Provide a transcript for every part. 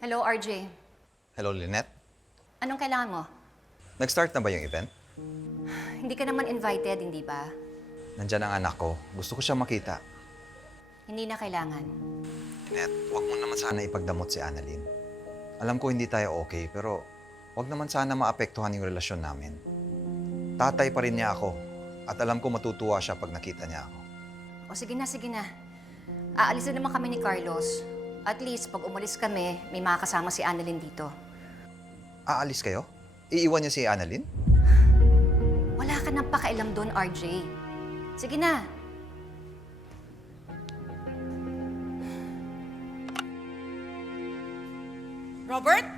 Hello, RJ. Hello, Lynette. Anong kailangan mo? Nag-start na ba yung event? Hindi ka naman invited, hindi ba? Nandyan ang anak ko. Gusto ko siya makita. Hindi na kailangan. Lynette, huwag mo naman sana ipagdamot si Annalyn. Alam ko hindi tayo okay, pero huwag naman sana maapektuhan yung relasyon namin. Tatay pa rin niya ako. At alam ko matutuwa siya pag nakita niya ako. O sige na, sige na. Aalis na naman kami ni Carlos. At least, pag umalis kami, may makakasama si Annalyn dito. Aalis kayo? Iiwan niya si Annalyn? Wala ka nang pakialam doon, RJ. Sige na. Robert?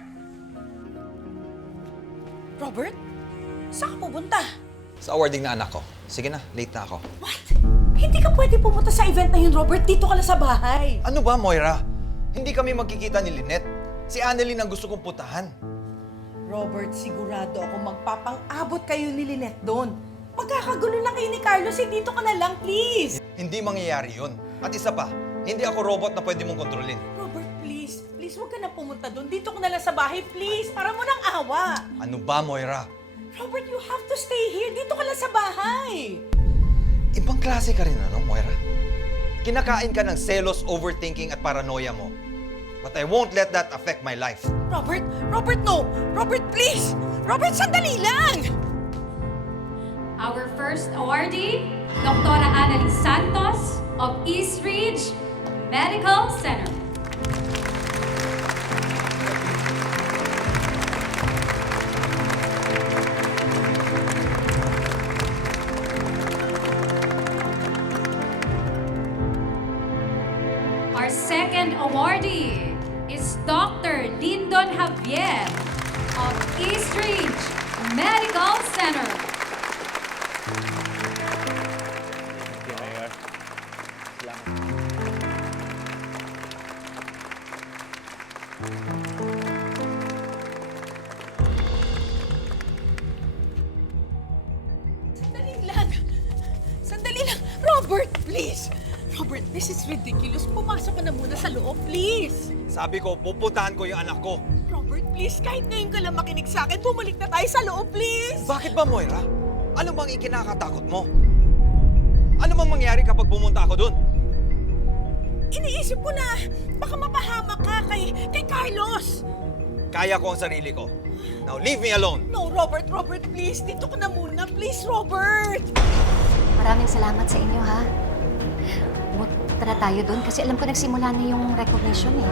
Robert? Saan ka pupunta? Sa awarding na anak ko. Sige na, late na ako. What? Hindi ka pwede pumunta sa event na yun, Robert. Dito ka lang sa bahay. Ano ba, Moira? Hindi kami magkikita ni Lynette. Si Annalyn ang gusto kong putahan. Robert, sigurado ako magpapang-abot kayo ni Lynette doon. Magkakagulo lang kayo ni Carlos, dito ka na lang, please. Hindi mangyayari yun. At isa pa, hindi ako robot na pwede mong kontrolin. Robert, please. Please, huwag ka na pumunta doon. Dito ka na lang sa bahay, please. Para mo nang awa. Ano ba, Moira? Robert, you have to stay here. Dito ka lang sa bahay. Ibang klase ka rin, ano, Moira? Kinakain ka ng selos, overthinking at paranoia mo. But I won't let that affect my life. Robert! Robert, no! Robert, please! Robert, sandali lang! Our first awardee, Dr. Annalyn Santos of East Ridge Medical Center. Our second awardee is Dr. Lyndon Javier of East Ridge Medical Center. Sandali lang! Sandali lang! Robert, please! Robert, this is ridiculous. Pumasok ka na muna sa loob, please! Sabi ko, pupuntahan ko yung anak ko. Robert, please, kahit ngayon ka lang makinig sa akin, bumalik na tayo sa loob, please! Bakit ba, Moira? Ano bang ikinakatakot mo? Ano bang mangyari kapag pumunta ako dun? Iniisip ko na baka mapahamak ka kay Carlos! Kaya ko ang sarili ko. Now leave me alone. No, Robert, Robert, please! Dito ka na muna, please, Robert! Maraming salamat sa inyo, ha? Tara tayo doon kasi alam ko nagsimula na yung recognition, eh.